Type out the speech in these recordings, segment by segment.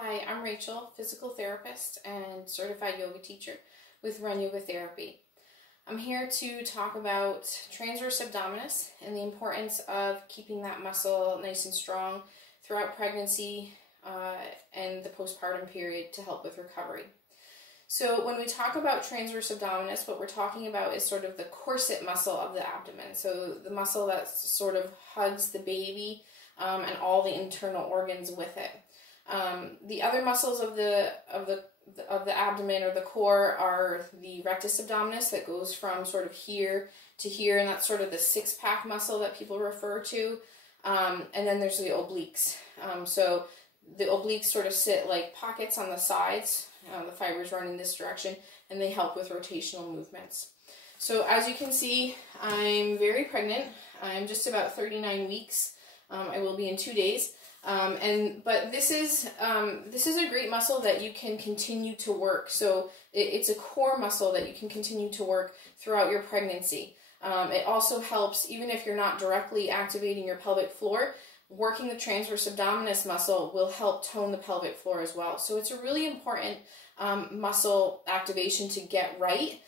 Hi, I'm Rachel, physical therapist and certified yoga teacher with Run Yoga Therapy. I'm here to talk about transverse abdominus and the importance of keeping that muscle nice and strong throughout pregnancy and the postpartum period to help with recovery. So when we talk about transverse abdominus, what we're talking about is sort of the corset muscle of the abdomen. So the muscle that sort of hugs the baby and all the internal organs with it. The other muscles of the abdomen or the core are the rectus abdominis that goes from sort of here to here, and that's sort of the six-pack muscle that people refer to. And then there's the obliques. So the obliques sort of sit like pockets on the sides. The fibers run in this direction, and they help with rotational movements. So as you can see, I'm very pregnant. I'm just about 39 weeks. I will be in 2 days. But this is a great muscle that you can continue to work. So it's a core muscle that you can continue to work throughout your pregnancy. It also helps, even if you're not directly activating your pelvic floor, working the transverse abdominis muscle will help tone the pelvic floor as well. So it's a really important muscle activation to get right,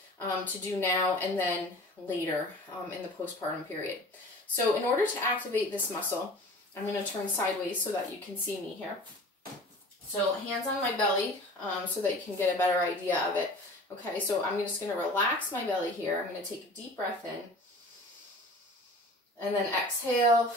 to do now and then later in the postpartum period. So in order to activate this muscle, I'm going to turn sideways so that you can see me here. So hands on my belly so that you can get a better idea of it. Okay, so I'm just going to relax my belly here. I'm going to take a deep breath in and then exhale.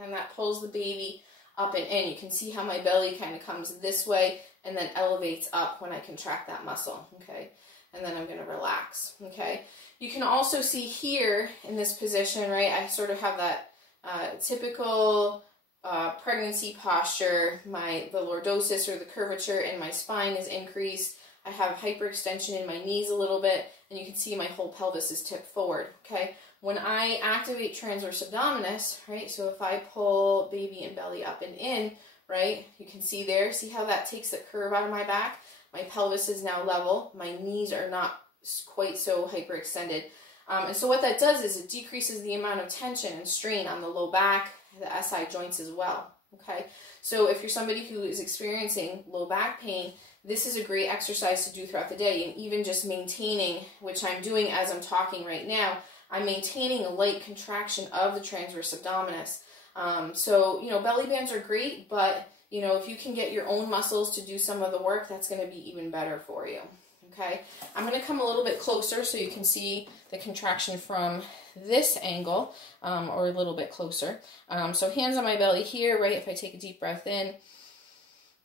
And that pulls the baby up and in. You can see how my belly kind of comes this way and then elevates up when I contract that muscle. Okay, and then I'm going to relax. Okay, you can also see here in this position, right, I sort of have that typical pregnancy posture. The lordosis, or the curvature in my spine, is increased. I have hyperextension in my knees a little bit, and you can see my whole pelvis is tipped forward. Okay, when I activate transverse abdominis, right, so if I pull baby and belly up and in, right, you can see there, see how that takes the curve out of my back? My pelvis is now level. My knees are not quite so hyperextended. And so what that does is it decreases the amount of tension and strain on the low back, the SI joints as well. Okay, so if you're somebody who is experiencing low back pain, this is a great exercise to do throughout the day. And even just maintaining, which I'm doing as I'm talking right now, I'm maintaining a light contraction of the transverse abdominis. So, you know, belly bands are great, but, you know, if you can get your own muscles to do some of the work, that's going to be even better for you. Okay, I'm going to come a little bit closer so you can see the contraction from this angle, or a little bit closer. So hands on my belly here, right? If I take a deep breath in,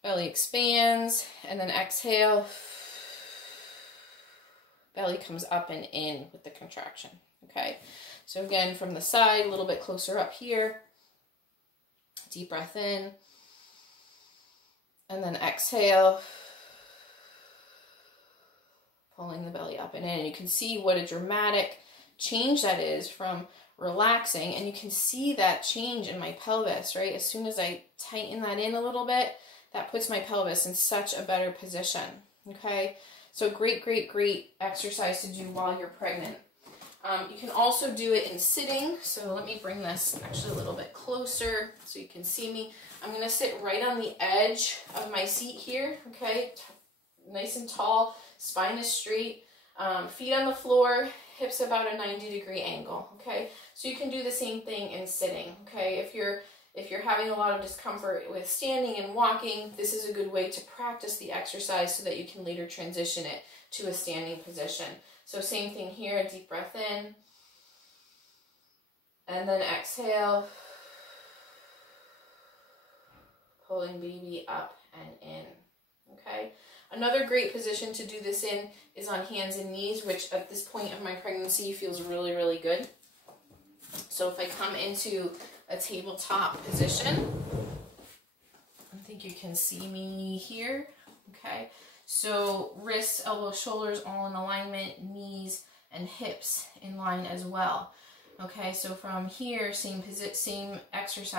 belly expands, and then exhale, belly comes up and in with the contraction. Okay, so again, from the side, a little bit closer up here, deep breath in, and then exhale, pulling the belly up and in. And you can see what a dramatic change that is from relaxing, and you can see that change in my pelvis, right? As soon as I tighten that in a little bit, that puts my pelvis in such a better position. Okay, so great exercise to do while you're pregnant. You can also do it in sitting. So let me bring this actually a little bit closer so you can see me. I'm going to sit right on the edge of my seat here. Okay, nice and tall, spine is straight, feet on the floor, hips about a 90-degree angle. Okay, so you can do the same thing in sitting. Okay, if you're having a lot of discomfort with standing and walking, this is a good way to practice the exercise so that you can later transition it to a standing position. So same thing here, a deep breath in, and then exhale, pulling baby up and in. Okay, another great position to do this in is on hands and knees, which at this point of my pregnancy feels really good. So if I come into a tabletop position, I think you can see me here. Okay, so wrists, elbows, shoulders all in alignment, knees and hips in line as well. Okay, so from here, same exercise.